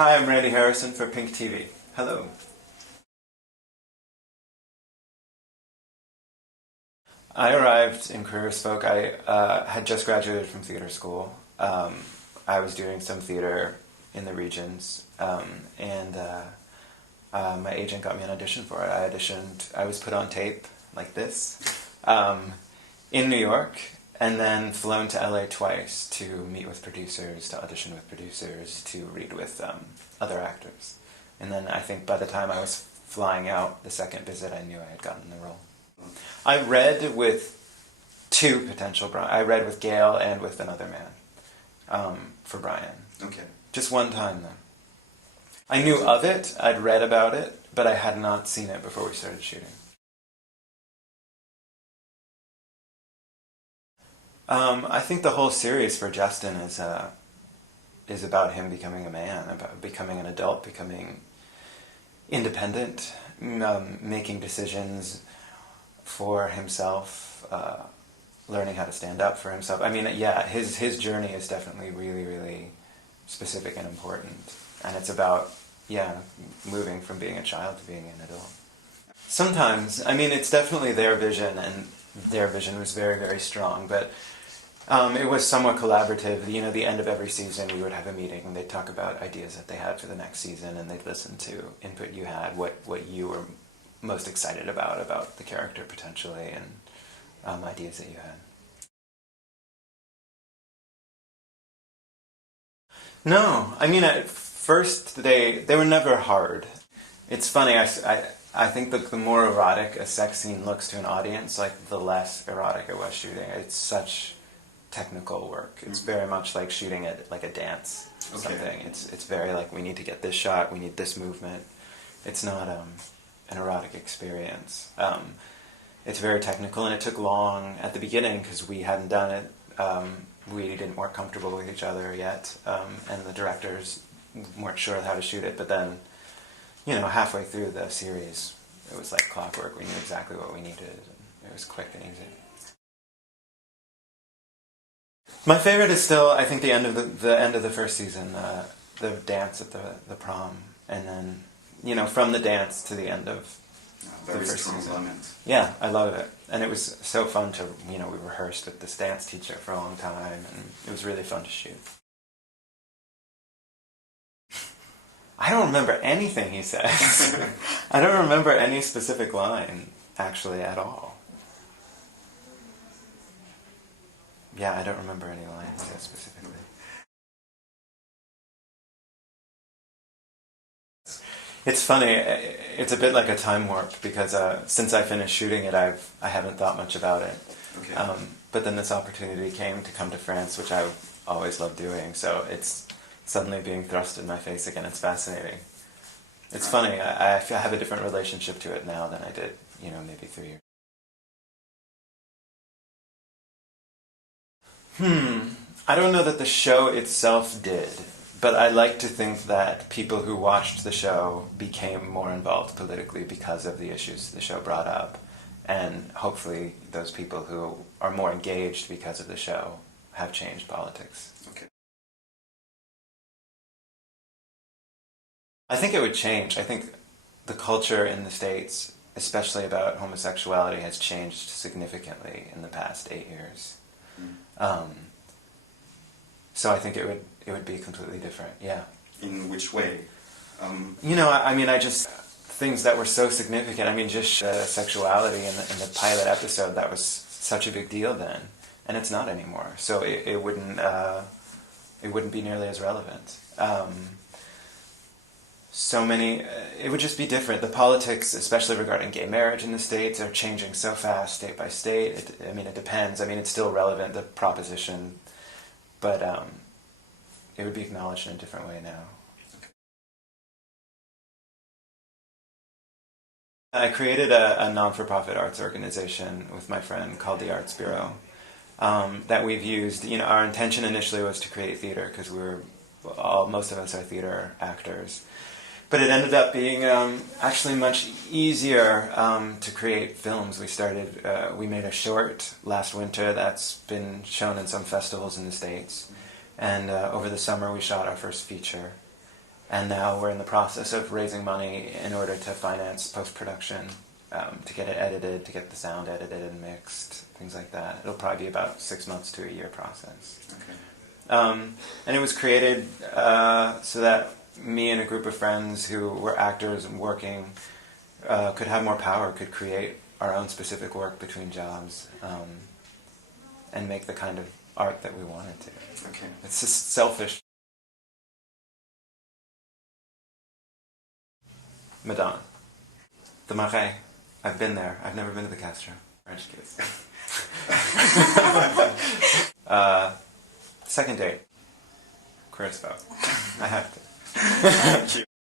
Hi, I'm Randy Harrison for PinkTV. Hello. I arrived in Career Spoke. I had just graduated from theater school. I was doing some theater in the regions, and my agent got me an audition for it. I auditioned. I was put on tape like this in New York, and then flown to LA twice to meet with producers, to audition with producers, to read with other actors. And then I think by the time I was flying out the second visit, I knew I had gotten the role. I read with two potential Brian. I read with Gail and with another man for Brian. Okay. Just one time, though. I knew of it, I'd read about it, but I had not seen it before we started shooting. I think the whole series for Justin is about him becoming a man, about becoming an adult, becoming independent, making decisions for himself, learning how to stand up for himself. I mean, yeah, his journey is definitely really, really specific and important. And it's about, yeah, moving from being a child to being an adult. Sometimes, I mean, it's definitely their vision, and their vision was very, very strong, but it was somewhat collaborative. You know, the end of every season we would have a meeting and they'd talk about ideas that they had for the next season, and they'd listen to input you had, what you were most excited about the character potentially, and ideas that you had. No, I mean, at first they were never hard. It's funny, I think the more erotic a sex scene looks to an audience, like the less erotic it was shooting. It's such technical work. It's very much like shooting it like a dance or something. It's very like, we need to get this shot, we need this movement. It's not an erotic experience. It's very technical, and it took long at the beginning because we hadn't done it. We weren't comfortable with each other yet, and the directors weren't sure how to shoot it. But then, you know, halfway through the series, it was like clockwork. We knew exactly what we needed. It was quick and easy. My favorite is still, I think, the end of the first season, the dance at the prom, and then, you know, from the dance to the end of the first season. Yeah, I love it, and it was so fun to, you know, we rehearsed with this dance teacher for a long time, and it was really fun to shoot. I don't remember anything he says. I don't remember any specific line, actually, at all. Yeah, I don't remember any lines specifically. It's funny. It's a bit like a time warp because since I finished shooting it, I haven't thought much about it. Okay. But then this opportunity came to come to France, which I always loved doing. So it's suddenly being thrust in my face again. It's fascinating. It's funny. I have a different relationship to it now than I did, you know, maybe 3 years. I don't know that the show itself did, but I like to think that people who watched the show became more involved politically because of the issues the show brought up, and hopefully those people who are more engaged because of the show have changed politics. Okay. I think it would change. I think the culture in the States, especially about homosexuality, has changed significantly in the past 8 years. So I think it would be completely different. Yeah. In which way? You know, I mean, things that were so significant. I mean, just sexuality in the pilot episode, that was such a big deal then, and it's not anymore. So it wouldn't be nearly as relevant. It would just be different. The politics, especially regarding gay marriage in the States, are changing so fast, state by state. I mean, it depends. I mean, it's still relevant, the proposition, but it would be acknowledged in a different way now. I created a non-for-profit arts organization with my friend called the Arts Bureau that we've used. You know, our intention initially was to create theater because most of us are theater actors. But it ended up being actually much easier to create films. We made a short last winter that's been shown in some festivals in the States. And over the summer we shot our first feature. And now we're in the process of raising money in order to finance post-production, to get it edited, to get the sound edited and mixed, things like that. It'll probably be about 6 months to a year process. Okay. And it was created so that me and a group of friends who were actors and working could have more power, could create our own specific work between jobs, and make the kind of art that we wanted to. Okay. It's just selfish. Madonna. The Marais. I've been there. I've never been to the Castro. French kiss. Second date. Crispo. I have to. Thank you.